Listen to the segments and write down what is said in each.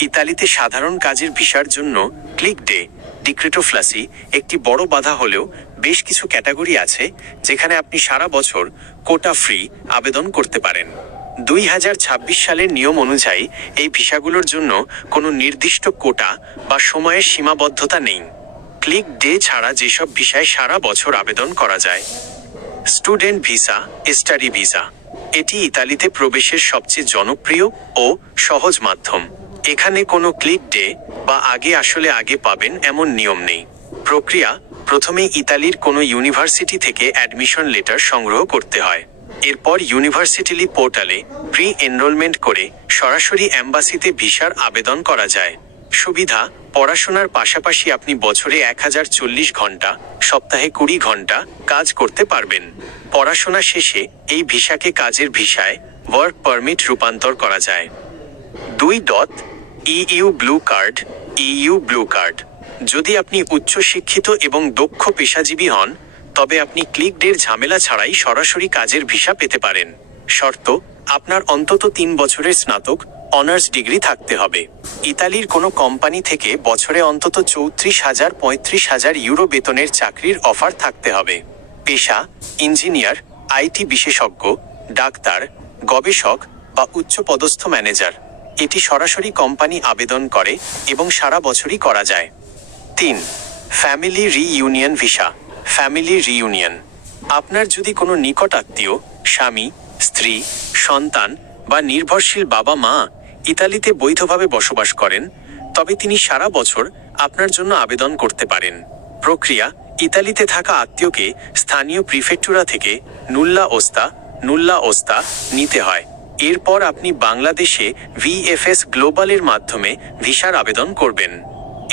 ইতালিতে সাধারণ কাজের ভিসার জন্য ক্লিক ডে ডিক্রেটো ফ্লাসি একটি বড় বাধা হলেও বেশ কিছু ক্যাটাগরি আছে যেখানে আপনি সারা বছর কোটা ফ্রি আবেদন করতে পারেন। 2026 সালের নিয়ম অনুযায়ী এই ভিসাগুলোর জন্য কোনো নির্দিষ্ট কোটা বা সময়ের সীমাবদ্ধতা নেই। ক্লিক ডে ছাড়া যেসব ভিসায় সারা বছর আবেদন করা যায়: স্টুডেন্ট ভিসা, স্টাডি ভিসা। এটি ইতালিতে প্রবেশের সবচেয়ে জনপ্রিয় ও সহজ মাধ্যম। এখানে কোনো ক্লিক ডে বা আগে পাবেন এমন নিয়ম নেই। প্রক্রিয়া: প্রথমে ইতালির কোনো ইউনিভার্সিটি থেকে অ্যাডমিশন লেটার সংগ্রহ করতে হয়। এরপর ইউনিভার্সিটি পোর্টালে প্রি এনরোলমেন্ট করে সরাসরি অ্যাম্বাসিতে ভিসার আবেদন করা যায়। সুবিধা: পড়াশোনার পাশাপাশি আপনি বছরে 1040 ঘন্টা, সপ্তাহে 20 ঘন্টা কাজ করতে পারবেন। পড়াশোনা শেষে এই ভিসাকে কাজের ভিসায় ওয়ার্ক পারমিট রূপান্তর করা যায়। 2. EU blue card. EU blue card. যদি আপনি উচ্চশিক্ষিত এবং দক্ষ পেশাজীবী হন, তবে আপনি ক্লিক ডের ঝামেলা ছাড়াই সরাসরি কাজের ভিসা পেতে পারেন। শর্ত: আপনার অন্তত 3 বছরের স্নাতক অনার্স ডিগ্রি থাকতে হবে। ইতালির কোনো কোম্পানি থেকে বছরে অন্তত 34,000-35,000 ইউরো বেতনের চাকরির অফার থাকতে হবে। পেশা: ইঞ্জিনিয়ার, আইটি বিশেষজ্ঞ, ডাক্তার, গবেষক বা উচ্চপদস্থ ম্যানেজার। এটি সরাসরি কোম্পানি আবেদন করে এবং সারা বছরই করা যায়। 3. Family reunion visa. Family reunion. আপনার যদি কোনো নিকট আত্মীয়, স্বামী, স্ত্রী, সন্তান বা নির্ভরশীল বাবা মা ইতালিতে বৈধভাবে বসবাস করেন, তবে তিনি সারা বছর আপনার জন্য আবেদন করতে পারেন। প্রক্রিয়া: ইতালিতে থাকা আত্মীয়কে স্থানীয় প্রিফেকচুরা থেকে নুল্লা ওস্তা নিতে হয়। এরপর আপনি বাংলাদেশে ভিএফএস গ্লোবালের মাধ্যমে ভিসার আবেদন করবেন।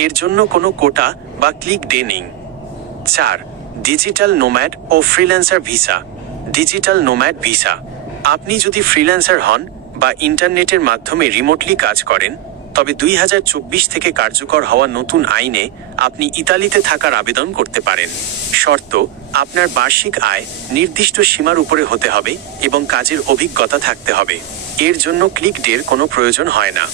এর জন্য কোনো কোটা বা ক্লিক ডে নেই। 4. ডিজিটাল নোম্যাড ও freelancer visa. Digital nomad visa. আপনি যদি ফ্রিল্যান্সার হন বা ইন্টারনেটের মাধ্যমে রিমোটলি কাজ করেন, তবে 2024 থেকে কার্যকর হওয়া নতুন আইনে আপনি ইতালিতে থাকার আবেদন করতে পারেন। শর্ত: আপনার বার্ষিক আয় নির্দিষ্ট সীমার উপরে হতে হবে এবং কাজের অভিজ্ঞতা থাকতে হবে। এর জন্য ক্লিক ডের কোনো প্রয়োজন হয় না।